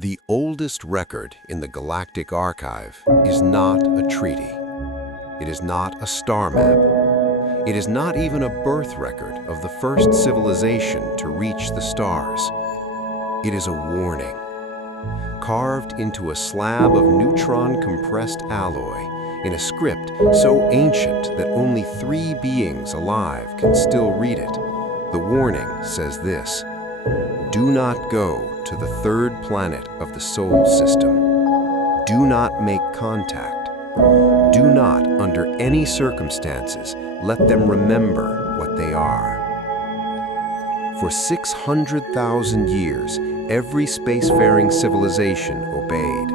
The oldest record in the galactic archive is not a treaty. It is not a star map. It is not even a birth record of the first civilization to reach the stars. It is a warning, carved into a slab of neutron-compressed alloy in a script so ancient that only 3 beings alive can still read it. The warning says this: do not go to the 3rd planet of the Sol system. Do not make contact. Do not, under any circumstances, let them remember what they are. For 600,000 years, every spacefaring civilization obeyed.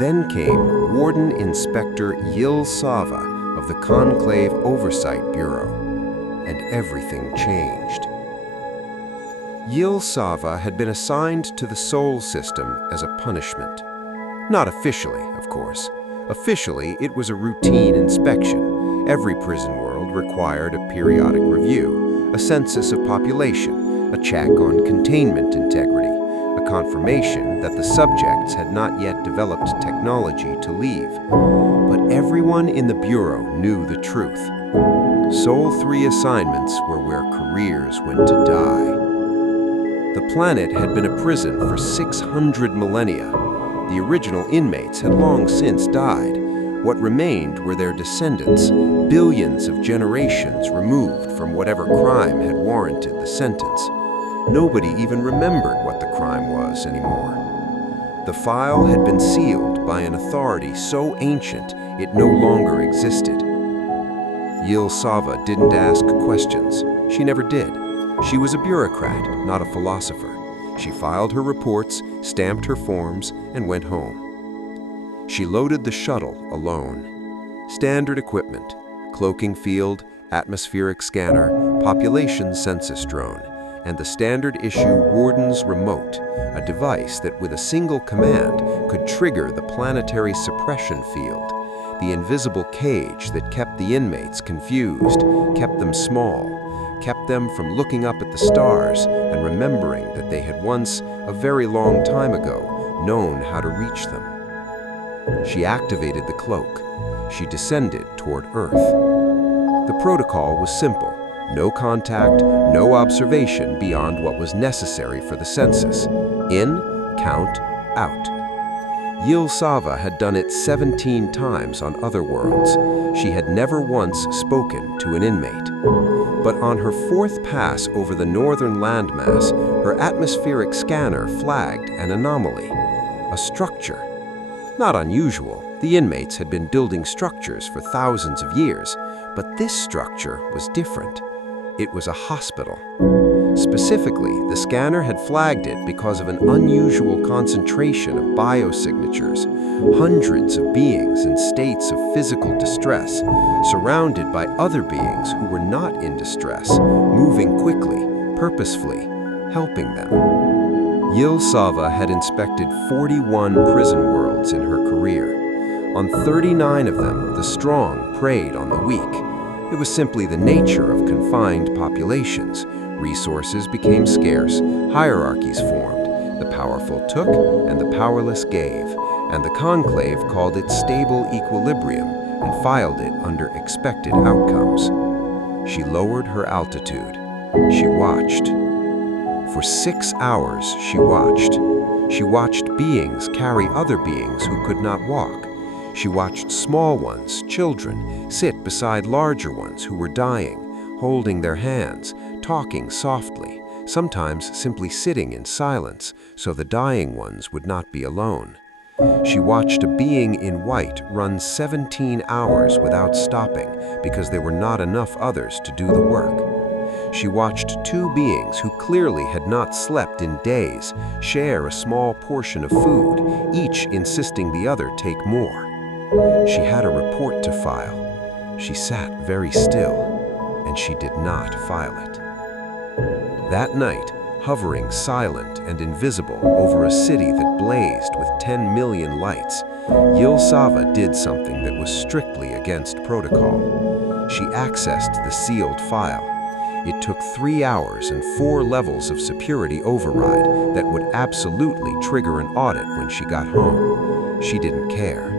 Then came Warden-Inspector Yhl-Sava of the Conclave Oversight Bureau, and everything changed. Yhl-Sava had been assigned to the Sol system as a punishment. Not officially, of course. Officially, it was a routine inspection. Every prison world required a periodic review, a census of population, a check on containment integrity, a confirmation that the subjects had not yet developed technology to leave. But everyone in the Bureau knew the truth. Sol 3 assignments were where careers went to die. The planet had been a prison for 600 millennia. The original inmates had long since died. What remained were their descendants, billions of generations removed from whatever crime had warranted the sentence. Nobody even remembered what the crime was anymore. The file had been sealed by an authority so ancient it no longer existed. Yhl-Sava didn't ask questions. She never did. She was a bureaucrat, not a philosopher. She filed her reports, stamped her forms, and went home. She loaded the shuttle alone. Standard equipment: cloaking field, atmospheric scanner, population census drone, and the standard-issue Warden's Remote, a device that with a single command could trigger the planetary suppression field, the invisible cage that kept the inmates confused, kept them small, kept them from looking up at the stars and remembering that they had once, a very long time ago, known how to reach them. She activated the cloak. She descended toward Earth. The protocol was simple: no contact, no observation beyond what was necessary for the census. In, count, out. Yhl-Sava had done it 17 times on other worlds. She had never once spoken to an inmate. But on her 4th pass over the northern landmass, her atmospheric scanner flagged an anomaly, a structure. Not unusual. The inmates had been building structures for thousands of years, but this structure was different. It was a hospital. Specifically, the scanner had flagged it because of an unusual concentration of biosignatures, hundreds of beings in states of physical distress, surrounded by other beings who were not in distress, moving quickly, purposefully, helping them. Yhl-Sava had inspected 41 prison worlds in her career. On 39 of them, the strong preyed on the weak. It was simply the nature of confined populations. Resources became scarce, hierarchies formed, the powerful took and the powerless gave, and the Conclave called it stable equilibrium and filed it under expected outcomes. She lowered her altitude. She watched. For 6 hours she watched. She watched beings carry other beings who could not walk. She watched small ones, children, sit beside larger ones who were dying, holding their hands, talking softly, sometimes simply sitting in silence so the dying ones would not be alone. She watched a being in white run 17 hours without stopping because there were not enough others to do the work. She watched 2 beings who clearly had not slept in days share a small portion of food, each insisting the other take more. She had a report to file. She sat very still, and she did not file it. That night, hovering silent and invisible over a city that blazed with 10 million lights, Yhl-Sava did something that was strictly against protocol. She accessed the sealed file. It took 3 hours and 4 levels of security override that would absolutely trigger an audit when she got home. She didn't care.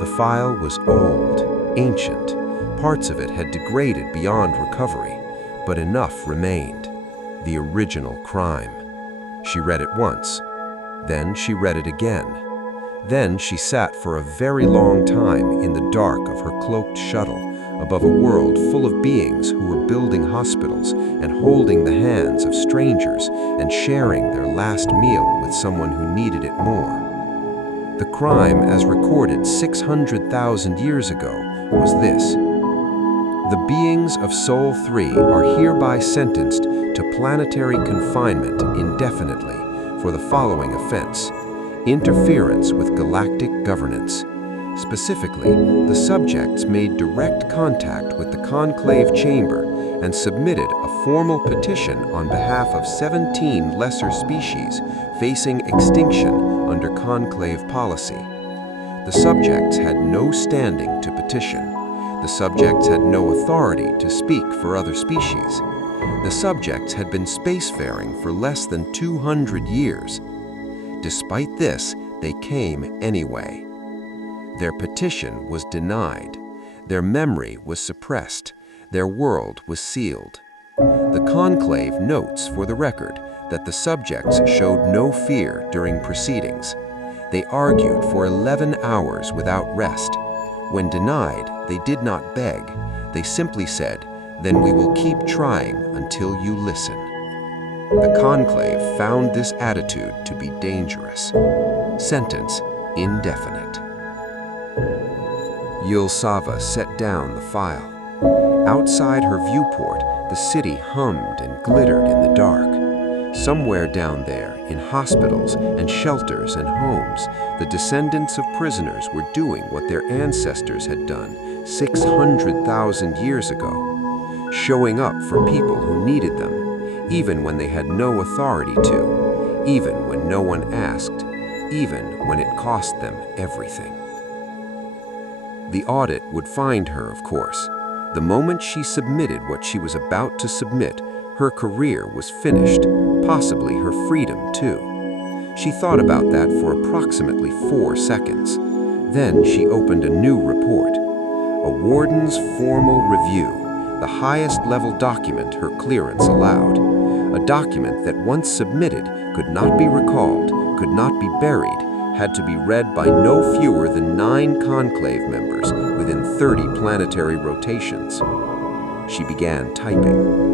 The file was old, ancient. Parts of it had degraded beyond recovery, but enough remained. The original crime. She read it once. Then she read it again. Then she sat for a very long time in the dark of her cloaked shuttle above a world full of beings who were building hospitals and holding the hands of strangers and sharing their last meal with someone who needed it more. The crime, as recorded 600,000 years ago, was this. The beings of Sol 3 are hereby sentenced to planetary confinement indefinitely for the following offense: interference with galactic governance. Specifically, the subjects made direct contact with the conclave chamber and submitted a formal petition on behalf of 17 lesser species facing extinction under conclave policy. The subjects had no standing to petition. The subjects had no authority to speak for other species. The subjects had been spacefaring for less than 200 years. Despite this, they came anyway. Their petition was denied. Their memory was suppressed. Their world was sealed. The conclave notes for the record that the subjects showed no fear during proceedings. They argued for 11 hours without rest. When denied, they did not beg. They simply said, "Then we will keep trying until you listen." The conclave found this attitude to be dangerous. Sentence indefinite. Yhl-Sava set down the file. Outside her viewport, the city hummed and glittered in the dark. Somewhere down there, in hospitals and shelters and homes, the descendants of prisoners were doing what their ancestors had done 600,000 years ago, showing up for people who needed them, even when they had no authority to, even when no one asked, even when it cost them everything. The audit would find her, of course. The moment she submitted what she was about to submit, her career was finished, possibly her freedom too. She thought about that for approximately 4 seconds. Then she opened a new report. A warden's formal review, the highest level document her clearance allowed. A document that once submitted could not be recalled, could not be buried, had to be read by no fewer than 9 conclave members within 30 planetary rotations. She began typing.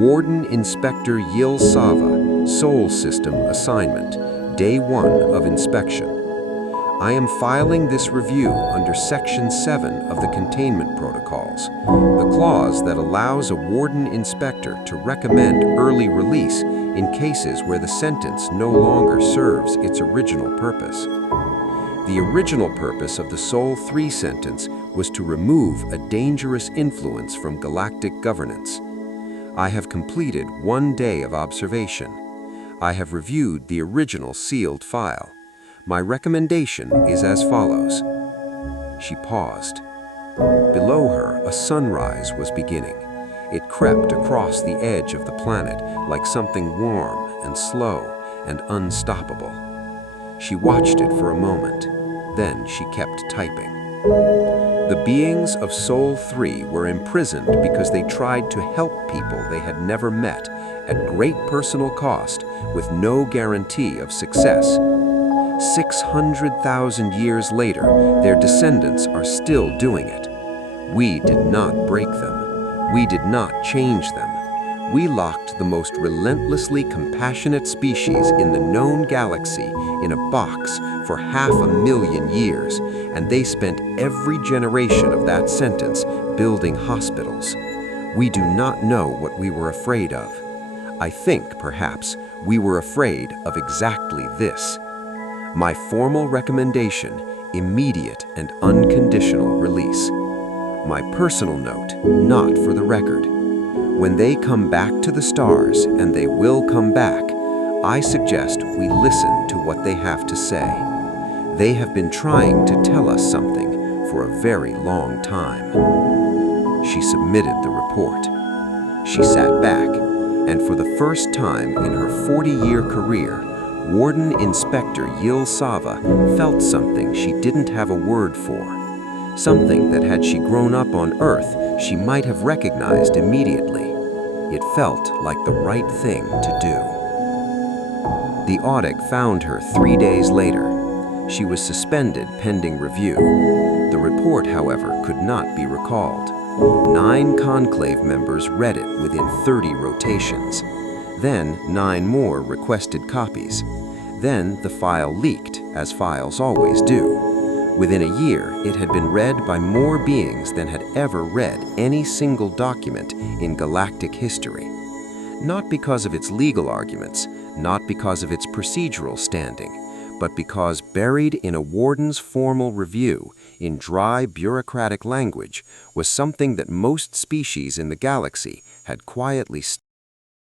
Warden-Inspector Yhl-Sava, Sol System Assignment, Day 1 of Inspection. I am filing this review under Section 7 of the Containment Protocols, the clause that allows a warden-inspector to recommend early release in cases where the sentence no longer serves its original purpose. The original purpose of the Sol 3 sentence was to remove a dangerous influence from galactic governance. I have completed 1 day of observation. I have reviewed the original sealed file. My recommendation is as follows. She paused. Below her, a sunrise was beginning. It crept across the edge of the planet like something warm and slow and unstoppable. She watched it for a moment. Then she kept typing. The beings of Sol 3 were imprisoned because they tried to help people they had never met at great personal cost with no guarantee of success. 600,000 years later, their descendants are still doing it. We did not break them. We did not change them. We locked the most relentlessly compassionate species in the known galaxy in a box for 500,000 years, and they spent every generation of that sentence building hospitals. We do not know what we were afraid of. I think, perhaps, we were afraid of exactly this. My formal recommendation, immediate and unconditional release. My personal note, not for the record. When they come back to the stars, and they will come back, I suggest we listen to what they have to say. They have been trying to tell us something for a very long time. She submitted the report. She sat back, and for the first time in her 40-year career, Warden-Inspector Yhl-Sava felt something she didn't have a word for. Something that, had she grown up on Earth, she might have recognized immediately. It felt like the right thing to do. The audit found her 3 days later. She was suspended pending review. The report, however, could not be recalled. 9 conclave members read it within 30 rotations. Then 9 more requested copies. Then the file leaked, as files always do. Within a year, it had been read by more beings than had ever read any single document in galactic history. Not because of its legal arguments, not because of its procedural standing, but because buried in a warden's formal review, in dry bureaucratic language, was something that most species in the galaxy had quietly studied